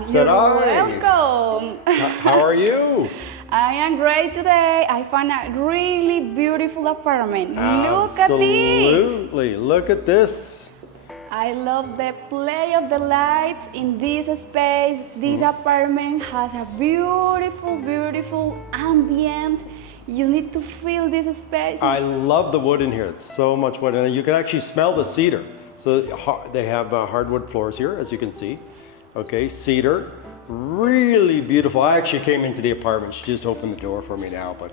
Esteban. Sarai. You're welcome. How are you? I am great today. I found a really beautiful apartment. Look at this. Absolutely. Look at this. I love the play of the lights in this space. This apartment has a beautiful, beautiful ambient. You need to feel this space. I love the wood in here. It's so much wood, and you can actually smell the cedar. So they have hardwood floors here, as you can see. Okay, cedar, really beautiful. I actually came into the apartment. She just opened the door for me now. But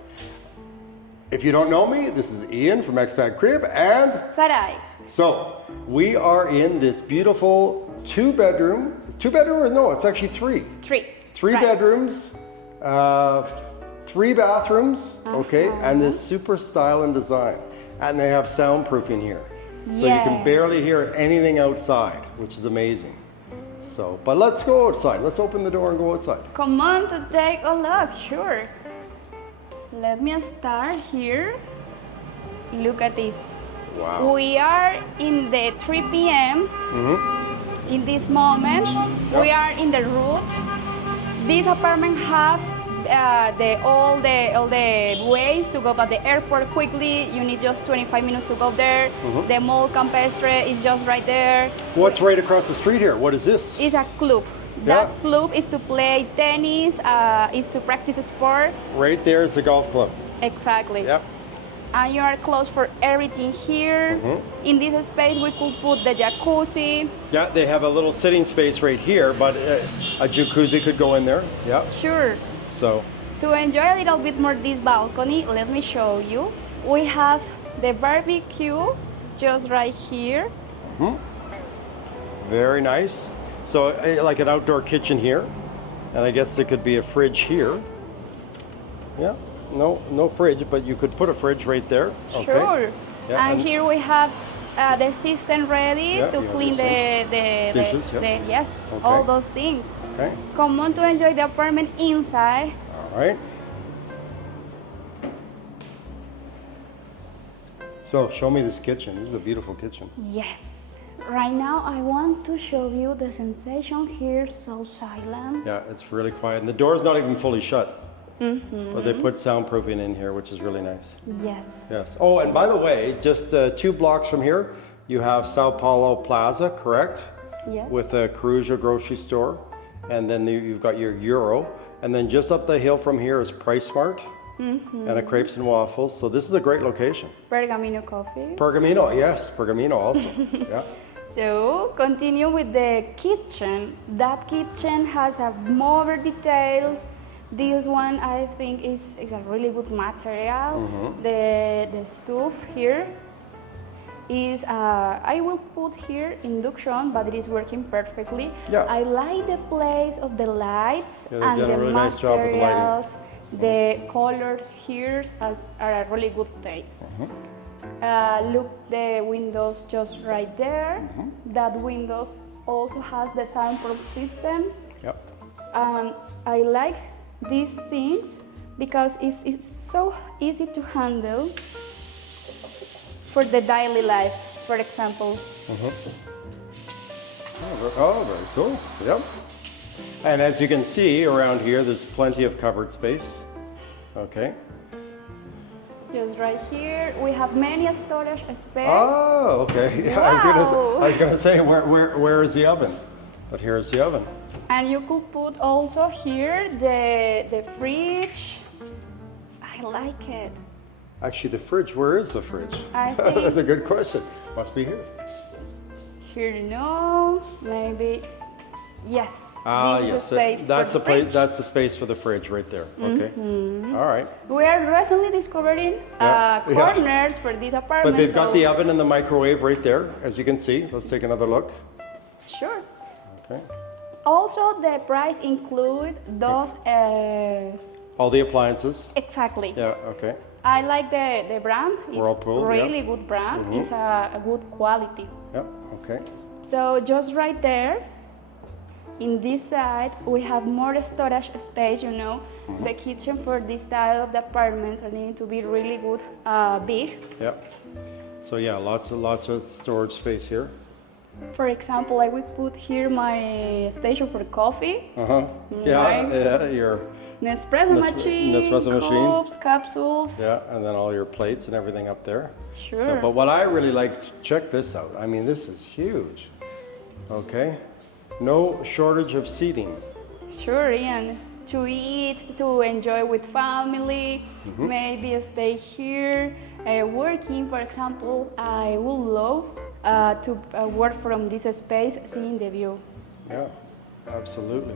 if you don't know me, this is Ian from ExpatCrib and Sarai. So we are in this beautiful two-bedroom or no, it's actually three. Three right. bedrooms, 3 bathrooms, okay, and this super style and design. And they have soundproofing here. So you can barely hear anything outside, which is amazing. So, but let's go outside. Let's open the door and go outside. Come on to take a look, sure. Let me start here. Look at this. Wow. We are in the 3 p.m. In this moment. We are in the route. This apartment have all the ways to go to the airport quickly. You need just 25 minutes to go there. The mall Campestre is just right there. What's right across the street here? What is this? It's a club. That club is to play tennis, is to practice sport. Right there is the golf club. Exactly. Yep. And you are close for everything here. In this space, we could put the jacuzzi. Yeah, they have a little sitting space right here, but a jacuzzi could go in there. Yeah. Sure. So. To enjoy a little bit more this balcony, let me show you. We have the barbecue just right here. Very nice. So like an outdoor kitchen here. And I guess it could be a fridge here. Yeah. No fridge, but you could put a fridge right there. Okay. Sure. Yeah, and here we have the system ready to clean the dishes. Yes, okay. all those things. Okay. Come on to enjoy the apartment inside. All right. So show me this kitchen. This is a beautiful kitchen. Yes. Right now I want to show you the sensation here, so silent. Yeah, it's really quiet. And the door's not even fully shut. But they put soundproofing in here, which is really nice. Yes. Yes. Oh, and by the way, just 2 blocks from here, you have São Paulo Plaza, correct? Yes. With a Coruja grocery store. And then you've got your Euro. And then just up the hill from here is Price Smart and a Crepes and Waffles. So this is a great location. Pergamino coffee. Pergamino, yes, Pergamino also. Yeah. So continue with the kitchen. That kitchen has a more details. This one I think is a really good material. The stove here is, I will put here induction, but it is working perfectly. Yeah. I like the place of the lights Yeah, and they've done the a really nice job with the materials. The colors here are a really good taste. Look, the windows just right there. That windows also has the soundproof system. Yep. I like these things because it's so easy to handle for the daily life, for example. Oh, very cool. Yep. And as you can see around here, there's plenty of cupboard space. Okay. Just right here, we have many storage space. Oh, okay. Yeah, Wow. I was gonna say where is the oven? But here's the oven. And you could put also here the fridge. I like it. Actually, the fridge. Where is the fridge? I think That's a good question. Must be here. here, no, maybe. Yes, this is a space That's for the fridge. place. That's the space for the fridge right there. Okay. All right. We are recently discovering corners for these apartments. But they've got the oven and the microwave right there, as you can see. Let's take another look. Sure. Okay. Also, the price include those. All the appliances. Exactly. Yeah. Okay. I like the brand. It's Whirlpool, really good brand. It's a good quality. Yep. Okay. So just right there, in this side, we have more storage space. You know, the kitchen for this style of the apartments are needing to be really good, big. Yep. So yeah, lots of storage space here. For example, I will put here my station for coffee. Yeah, your Nespresso machine, cups, capsules. Yeah, and then all your plates and everything up there. Sure. So, but what I really like, check this out. I mean, this is huge. Okay, no shortage of seating. Sure, Ian. To eat, to enjoy with family, maybe stay here, working, for example. I would love to work from this space, seeing the view. Yeah, absolutely.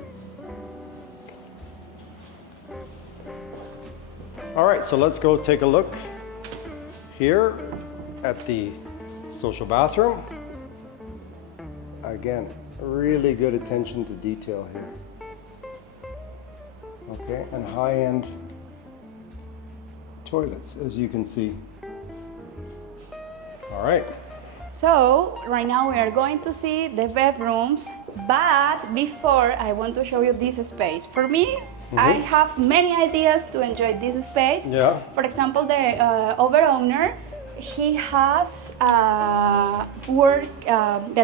All right, so let's go take a look here at the social bathroom. Again, really good attention to detail here. Okay, and high-end toilets, as you can see. All right. So, right now we are going to see the bedrooms, but before I want to show you this space. For me, I have many ideas to enjoy this space. Yeah. For example, the owner, he has the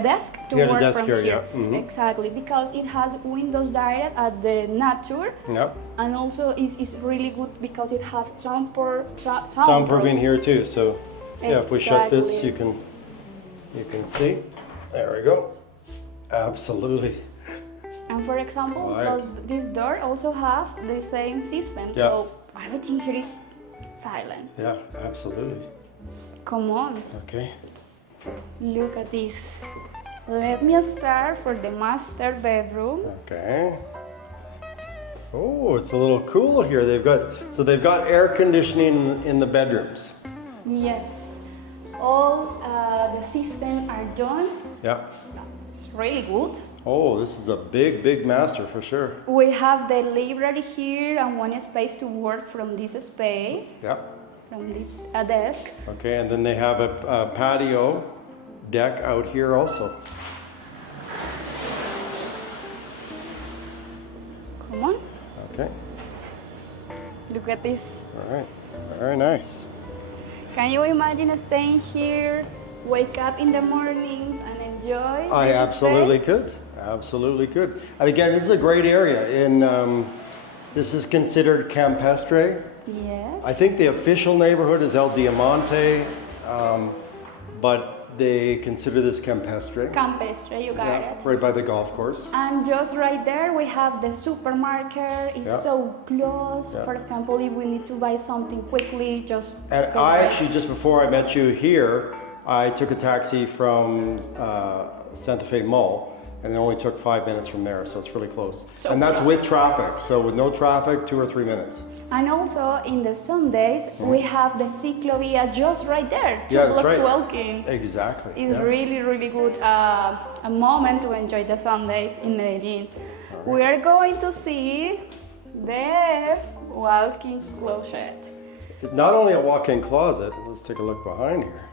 desk to Yeah, the work desk from here, here. yeah. Exactly, because it has windows direct at the nature. Yep. And also is really good because it has Soundproofing here too. So, yeah, if we shut this, Exactly. you can see. There we go. Absolutely. And for example, Right. this door also have the same system. Yeah. So everything here is silent. Yeah, absolutely. Come on, Okay. look at this. Let me start for the master bedroom. Okay. Oh, it's a little cool here. They've got air conditioning in the bedrooms. Yes, all the systems are done. Yeah. It's really good. Oh, this is a big, big master for sure. We have the library here and one space to work from this space, Yeah. from this desk. Okay, and then they have a patio deck out here also. Come on, Okay. look at this. All right. Very nice. Can you imagine staying here, wake up in the mornings and enjoy I this absolutely space? could. Absolutely could. And again, this is a great area. This is considered Campestre. Yes. I think the official neighborhood is El Diamante, but they consider this Campestre. Campestre, you got Yeah, it. right by the golf course. And just right there we have the supermarket. It's Yeah. so close. Yeah. For example, if we need to buy something quickly, just And go I there. actually, just before I met you here, I took a taxi from Santa Fe Mall, and it only took 5 minutes from there, so it's really close. So and that's close. with traffic, so with no traffic, 2 or 3 minutes. And also in the Sundays we have the ciclovia just right there, 2 Yeah, that's blocks right. walking. Exactly. It's yeah. really, really good a moment to enjoy the Sundays in Medellin. We are going to see the walk-in closet. Not only a walk-in closet, let's take a look behind here.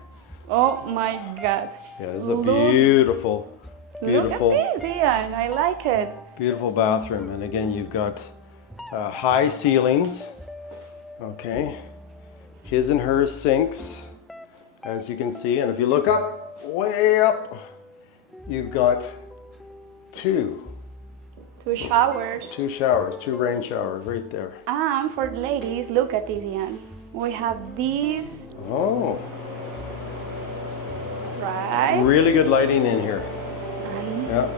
Oh my God. Yeah, this is a beautiful, beautiful, Look at this, Ian. I like it. beautiful bathroom. And again, you've got high ceilings, okay, his and hers sinks, as you can see. And if you look up, way up, you've got two Showers. showers, 2 rain showers right there. And for ladies, look at this, Ian. We have these, Oh, right? really good lighting in here. And Yeah,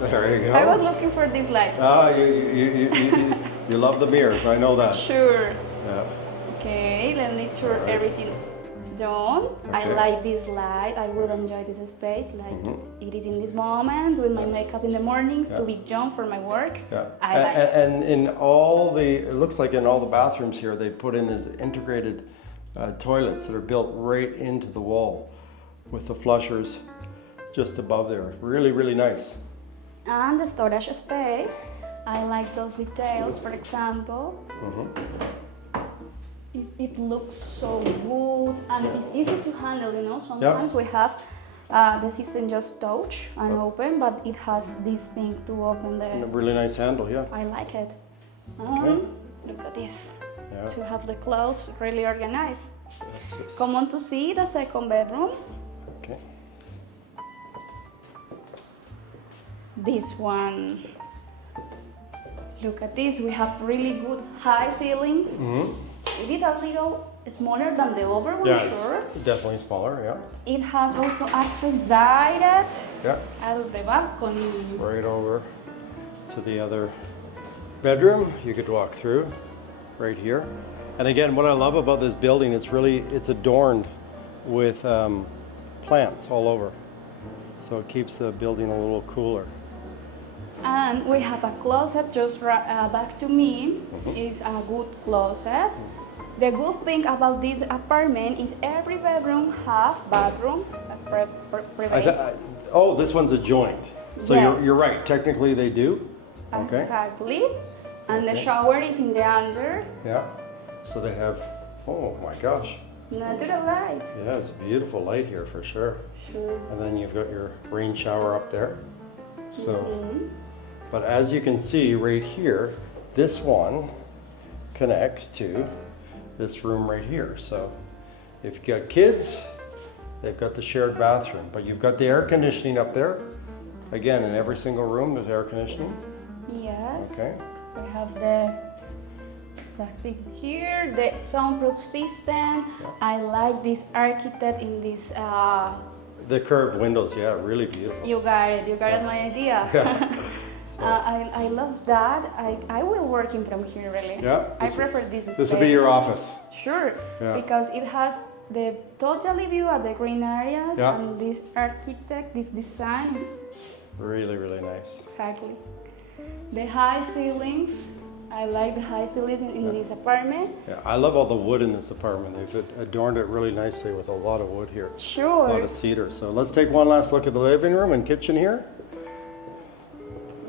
there you go. I was looking for this light. Ah, you love the mirrors, I know that. Sure. Yeah. Okay, let me turn everything down. I Okay. like this light. I would enjoy this space like it is in this moment with my makeup in the mornings to be done for my work. Yeah. I like it. And in all it looks like in all the bathrooms here, they put in these integrated toilets that are built right into the wall with the flushers just above there. Really, really nice. And the storage space, I like those details. For example, it looks so good and it's easy to handle, you know. Sometimes we have the system just touch and open, but it has this thing to open And a the. really nice handle, yeah. I like it. Okay. Look at this. Yeah. To have the clothes really organized. Yes, yes. Come on to see the second bedroom. Okay. this one. Look at this, we have really good high ceilings. It is a little smaller than the other one, Yeah, sure. it's definitely smaller, yeah. It has also access direct Yeah, out of the balcony. right over to the other bedroom. You could walk through right here. And again, what I love about this building, it's adorned with plants all over. So it keeps the building a little cooler. And we have a closet just back to me. It's a good closet. The good thing about this apartment is every bedroom have bathroom, private. Oh, this one's adjoined. So Yes. you're right. Technically, they do. Okay. Exactly. And the Okay. shower is in the under. Yeah. So they have. Oh my gosh. Natural light. Yeah, it's a beautiful light here for sure. Sure. And then you've got your rain shower up there. So, but as you can see right here, this one connects to this room right here. So if you've got kids, they've got the shared bathroom, but you've got the air conditioning up there. Again, in every single room there's air conditioning. Yes. Okay. We have the thing here, the soundproof system. I like this architect in this. The curved windows, yeah, really beautiful. You got it. You got it. My idea. Yeah. I love that. I will working from here really. Yeah, I prefer this space. This will be your office. Sure. Yeah. Because it has the totally view of the green areas Yeah. and this architect, this design is Really, really nice. exactly. The high ceilings. I like the high ceilings in this apartment. Yeah, I love all the wood in this apartment. They've adorned it really nicely with a lot of wood here. A lot Sure. of cedar. So let's take one last look at the living room and kitchen here.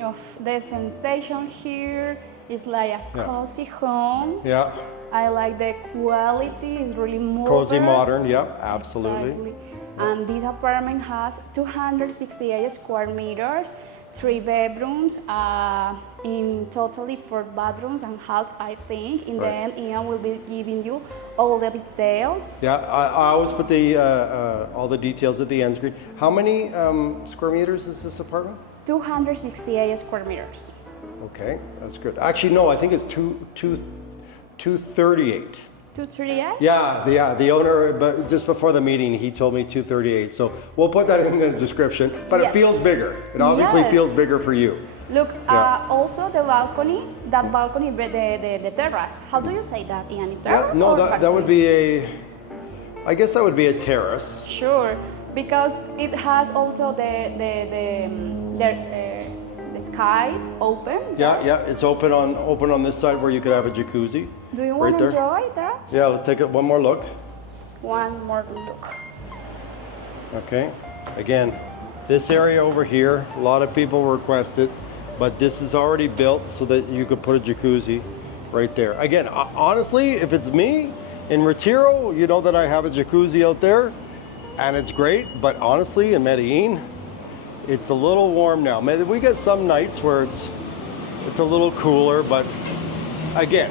Of the sensation here is like a Yeah. cozy home. Yeah, I like the quality. It's really modern. cozy modern. Yeah, absolutely. Exactly. And this apartment has 268 square meters, 3 bedrooms, in totally 4 bathrooms and half, I think. In the Right. end, Ian will be giving you all the details. Yeah, I always put the all the details at the end screen. How many square meters is this apartment? 268 square meters. Okay, that's good. Actually, no, I think it's 238. 238? Yeah, the owner, but just before the meeting, he told me 238. So we'll put that in the description. But Yes. it feels bigger. It obviously Yes. feels bigger for you. Look, Yeah. also the balcony, that balcony, the terrace. How do you say that, Ian? Yeah, Terrace no, or that would balcony? be I guess that would be a terrace. Sure, because it has also the sky open. Yeah, it's open on this side where you could have a jacuzzi. Do you right want to there. enjoy that? Yeah, let's take one more look. One more look. Okay, again, this area over here, a lot of people requested, but this is already built so that you could put a jacuzzi right there. Again, honestly, if it's me in Retiro, you know that I have a jacuzzi out there and it's great, but honestly in Medellin, it's a little warm now. Maybe we get some nights where it's a little cooler, but again,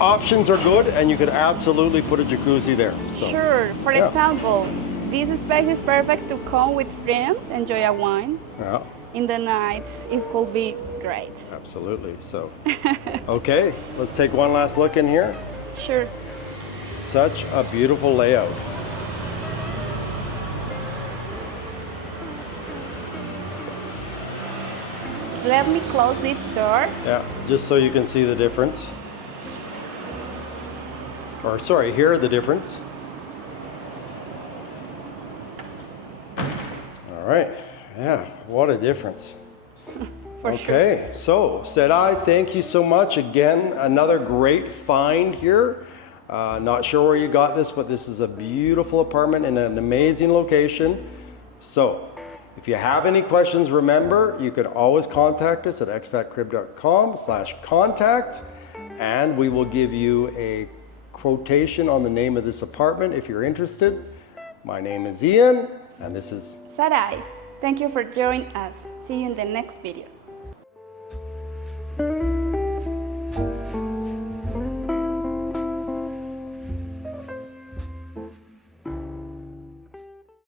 options are good and you could absolutely put a jacuzzi there. So, Sure. For yeah. example, this space is perfect to come with friends, enjoy a wine. Yeah. In the nights, it could be great. Absolutely. So, okay, let's take one last look in here. Sure. Such a beautiful layout. Let me close this door. Yeah, just so you can see the difference. Or sorry, hear the difference. All right. Yeah, what a difference. For sure. Okay, so said I, thank you so much. Again, another great find here. Not sure where you got this, but this is a beautiful apartment in an amazing location. So if you have any questions, remember, you can always contact us at expatcrib.com/contact, and we will give you a quotation on the name of this apartment if you're interested. My name is Ian, and this is Sarai, thank you for joining us. See you in the next video.